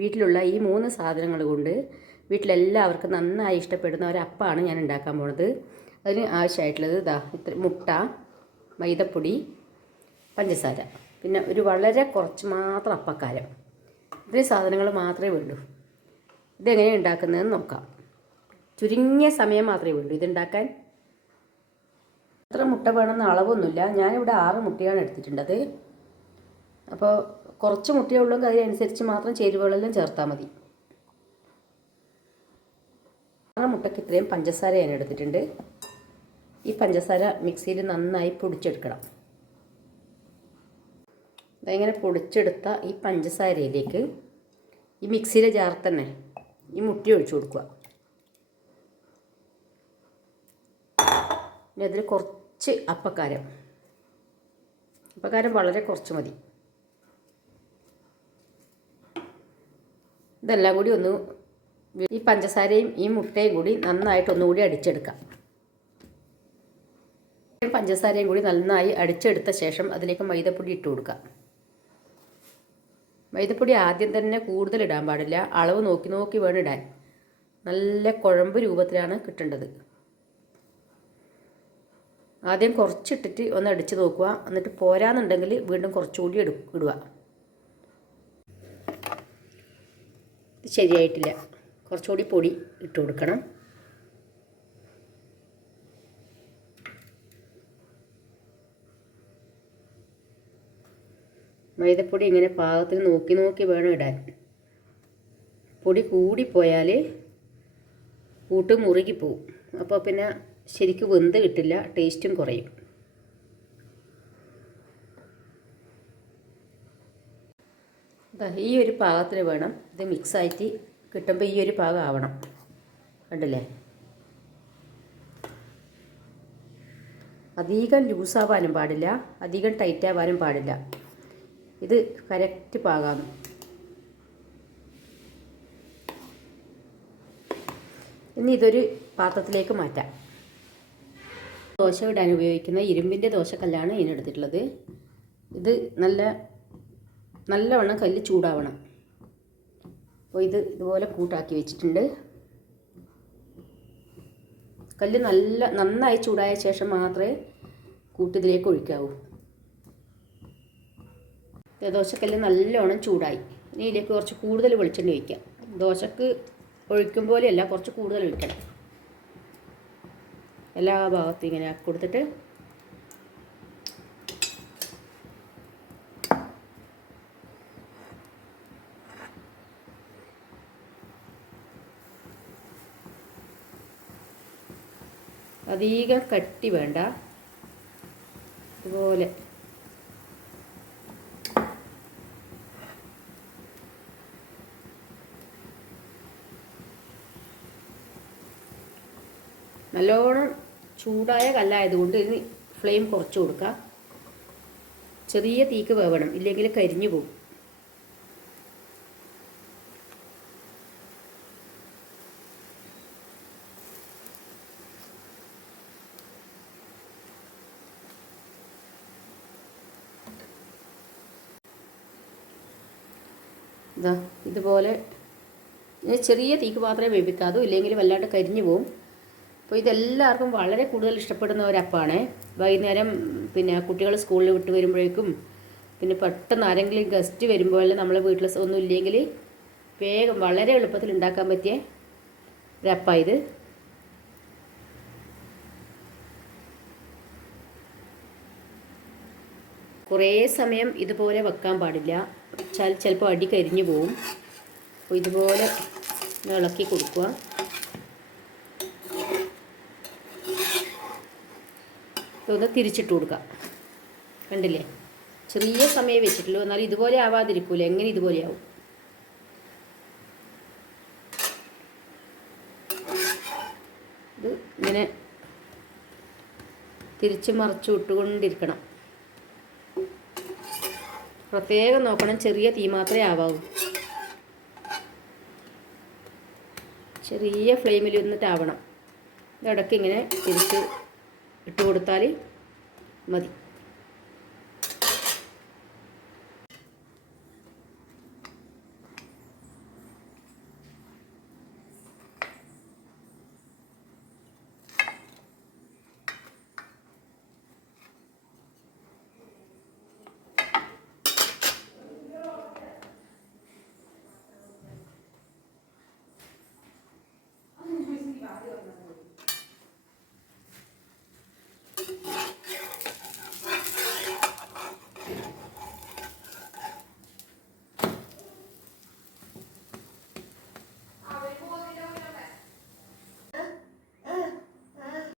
വീട്ടിലുള്ള ഈ 3 സാധനങ്ങൾ കൊണ്ട് വീട്ടിലെല്ലാവർക്കും നന്നായി ഇഷ്ടപ്പെടുന്ന ഒരപ്പമാണ് ഞാൻ ഉണ്ടാക്കാൻ പോണത്. അതിന് ആവശ്യമായിട്ടുള്ളത് ഇത്ര മുട്ട, മൈദപ്പൊടി, പഞ്ചസാര, പിന്നെ ഒരു വളരെ കുറച്ച് മാത്രം അപ്പക്കാരം. ഇത്രയും സാധനങ്ങൾ മാത്രമേ വേണ്ടൂ. ഇതെങ്ങനെയാണ് ഉണ്ടാക്കുന്നതെന്ന് നോക്കാം. ചുരുങ്ങിയ സമയം മാത്രമേ വേണ്ടൂ ഇതുണ്ടാക്കാൻ. എത്ര മുട്ട വേണമെന്ന് അളവൊന്നുമില്ല. ഞാനിവിടെ 6 മുട്ടയാണ് എടുത്തിട്ടുണ്ടത്. അപ്പോൾ കുറച്ച് മുട്ടയേ ഉള്ളെങ്കിൽ അതിനനുസരിച്ച് മാത്രം ചേരുവകളെല്ലാം ചേർത്താൽ മതി. 6 മുട്ടയ്ക്ക് ഇത്രയും പഞ്ചസാര ഞാൻ എടുത്തിട്ടുണ്ട്. ഈ പഞ്ചസാര മിക്സിയിൽ നന്നായി പൊടിച്ചെടുക്കണം. ഇങ്ങനെ പൊടിച്ചെടുത്ത ഈ പഞ്ചസാരയിലേക്ക് ഈ മിക്സിയിലെ ജാറിൽ തന്നെ ഈ മുട്ട ഒഴിച്ചു കൊടുക്കുക. പിന്നെ അതിൽ കുറച്ച് അപ്പക്കാരം വളരെ കുറച്ച് മതി. ഇതെല്ലാം കൂടി ഒന്ന് ഈ പഞ്ചസാരയും ഈ മുട്ടയും കൂടി നന്നായിട്ട് ഒന്നുകൂടി അടിച്ചെടുക്കാം. പഞ്ചസാരയും കൂടി നന്നായി അടിച്ചെടുത്ത ശേഷം അതിലേക്ക് മൈദപ്പൊടി ഇട്ട് കൊടുക്കാം. മൈദപ്പൊടി ആദ്യം തന്നെ കൂടുതൽ ഇടാൻ പാടില്ല. അളവ് നോക്കി നോക്കി വേണം ഇടാൻ. നല്ല കുഴമ്പ് രൂപത്തിലാണ് കിട്ടേണ്ടത്. ആദ്യം കുറച്ചിട്ടിട്ട് ഒന്ന് അടിച്ച് നോക്കുക. എന്നിട്ട് പോരാന്നുണ്ടെങ്കിൽ വീണ്ടും കുറച്ചുകൂടി ഇടുക. ഇത് ശരിയായിട്ടില്ല, കുറച്ചുകൂടി പൊടി ഇട്ട് കൊടുക്കണം. മൈദപ്പൊടി ഇങ്ങനെ പാകത്തിന് നോക്കി നോക്കി വേണം ഇടാൻ. പൊടി കൂടിപ്പോയാൽ കൂട്ട് മുറുകിപ്പോവും. അപ്പോൾ പിന്നെ ശരിക്കും വെന്ത് കിട്ടില്ല, ടേസ്റ്റും കുറയും. ഈ ഒരു പാകത്തിന് വേണം ഇത് മിക്സായിട്ട് കിട്ടുമ്പോൾ. ഈ ഒരു പാകം ആവണം. കണ്ടില്ലേ? അധികം ലൂസാവാനും പാടില്ല, അധികം ടൈറ്റാവാനും പാടില്ല. ഇത് കറക്റ്റ് പാകാണ്. ഇനി ഇതൊരു പാത്രത്തിലേക്ക് മാറ്റാം. ദോശ ഇടാൻ ഉപയോഗിക്കുന്ന ഇരുമ്പിൻ്റെ ദോശക്കല്ലാണ് ഇതിനെടുത്തിട്ടുള്ളത്. ഇത് നല്ലവണ്ണം കല്ല് ചൂടാവണം. അപ്പോൾ ഇത് ഇതുപോലെ കൂട്ടാക്കി വെച്ചിട്ടുണ്ട്. കല്ല് നന്നായി ചൂടായ ശേഷം മാത്രമേ കൂട്ടിതിലേക്ക് ഒഴിക്കാവൂ. ദോശക്കല്ല് നല്ലോണം ചൂടായി. ഇനി ഇതിലേക്ക് കുറച്ച് കൂടുതൽ വെളിച്ചെണ്ണ ഒഴിക്കാം. ദോശക്ക് ഒഴിക്കും പോലെയല്ല, കുറച്ച് കൂടുതൽ ഒഴിക്കണം. എല്ലാ ഭാഗത്തും ഇങ്ങനെ ആക്കി കൊടുത്തിട്ട് അധികം കട്ടി വേണ്ട. ഇതുപോലെ നല്ലോണം ചൂടായ കല്ലായതുകൊണ്ട് ഇനി ഫ്ലെയിം കുറച്ച് കൊടുക്കുക. ചെറിയ തീക്ക് വേവണം, ഇല്ലെങ്കിൽ കരിഞ്ഞു പോകും. ഇതുപോലെ ചെറിയ തീക്ക് മാത്രമേ വേവിക്കാവൂ, ഇല്ലെങ്കിൽ വല്ലാണ്ട് കരിഞ്ഞു പോവും. അപ്പോൾ ഇതെല്ലാവർക്കും വളരെ കൂടുതൽ ഇഷ്ടപ്പെടുന്ന ഒരപ്പമാണ്. വൈകുന്നേരം പിന്നെ കുട്ടികൾ സ്കൂളിൽ വിട്ട് വരുമ്പോഴേക്കും, പിന്നെ പെട്ടെന്ന് ആരെങ്കിലും ഗസ്റ്റ് വരുമ്പോഴെല്ലാം നമ്മളെ വീട്ടിൽ ഒന്നും ഇല്ലെങ്കിൽ വേഗം വളരെ എളുപ്പത്തിൽ ഉണ്ടാക്കാൻ പറ്റിയ ഒരപ്പായത്. കുറേ സമയം ഇതുപോലെ വെക്കാൻ പാടില്ല, ചിലപ്പോൾ അടി കരിഞ്ഞു പോവും. അപ്പോൾ ഇതുപോലെ ഇളക്കി കൊടുക്കുക. ഇതൊന്ന് തിരിച്ചിട്ട് കൊടുക്കുക. കണ്ടില്ലേ? ചെറിയ സമയം വെച്ചിട്ടുള്ളൂ, എന്നാലും ഇതുപോലെ ആവാതിരിക്കൂല. എങ്ങനെ ഇതുപോലെയാവും? ഇത് ഇങ്ങനെ തിരിച്ച് മറിച്ച് വിട്ടുകൊണ്ടിരിക്കണം. പ്രത്യേകം നോക്കണം, ചെറിയ തീ മാത്രമേ ആവാവൂ. ചെറിയ ഫ്ലെയിമിൽ നിന്നിട്ടാവണം. ഇടയ്ക്ക് ഇങ്ങനെ തിരിച്ച് ഇട്ട് കൊടുത്താൽ മതി.